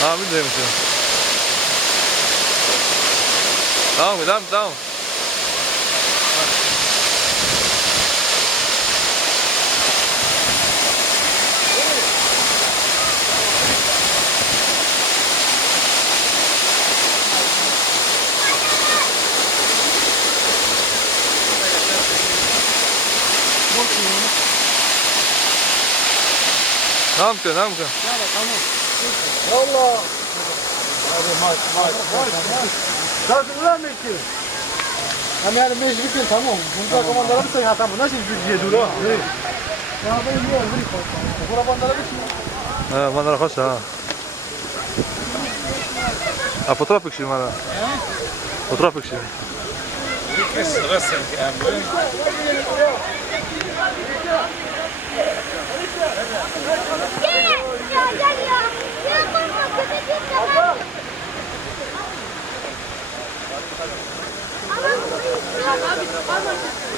Ha bilmiyorum şu. Tamam tamam tamam. Tamam ki tamam ki. Valla. Hadi maç maç. Nasıl ulan Mekki? Hem yani mecbur tamam. Bunca komandaları mı sayın tamam. Nasıl bir diye dur ha? Ya ben yiyorum bir koy. Bu komandaları bir şey. Ha bana hoş ha. Ha fotoğraf çekeyim bana. Fotoğraf çekeyim. Gel Ama bu